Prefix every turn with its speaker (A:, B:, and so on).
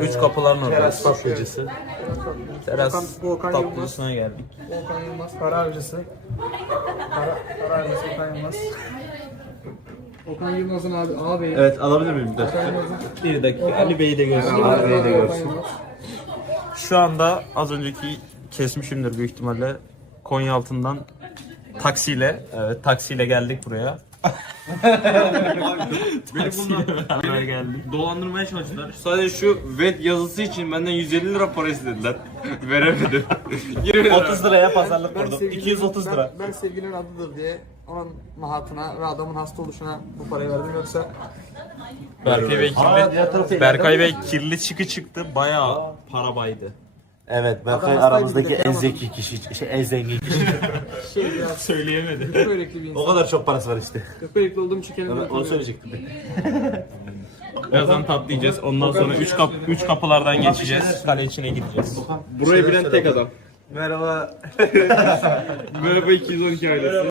A: Üç kapıların orada.
B: Teras
A: Tatlıcısı. Teras
B: Volkan
A: tatlısına geldik.
B: Volkan Yılmaz, para avcısı. Para avcısı Volkan Yılmaz. Volkan Yılmaz'ın ağabeyi.
A: Evet, alabilir miyim bir
B: Volkan Yılmaz'ın
A: Bir dakika. Ali Bey'i de görsün.
B: Ali Bey'i de görsün.
A: Şu anda az önceki kesmişimdir büyük ihtimalle. Konyaaltı'ndan taksiyle geldik buraya.
C: Beni bunlar
A: geldik.
C: dolandırmaya çalıştılar. Sadece şu VET yazısı için benden 150 lira para istediler. Veremedim. 20 lira.
A: 30 liraya pazarlık kurdum. 230 lira.
B: Ben sevgilinin adıdır diye onun mahatına ve adamın hasta oluşuna bu parayı verdim, yoksa
A: Berkay Bey kirli çıktı. Bayağı para baydı.
D: Evet, Berkay
B: Adam hastaydı
D: aramızdaki
B: bile,
D: en
B: kıyamadım.
D: zeki kişi, en zengin kişi.
B: biraz
A: Söyleyemedi.
B: Gökbeylikli bir insan.
D: O kadar çok parası var işte.
B: Gökbeylikli olduğum için kendimi
D: Onu
B: unutamıyorum.
D: söyleyecektim.
A: Birazdan tatlı yiyeceğiz. Ondan sonra 3 kapılardan geçeceğiz. Kale içine gideceğiz.
C: Burayı bilen tek adam.
D: Merhaba.
C: Merhaba 212 ailesi.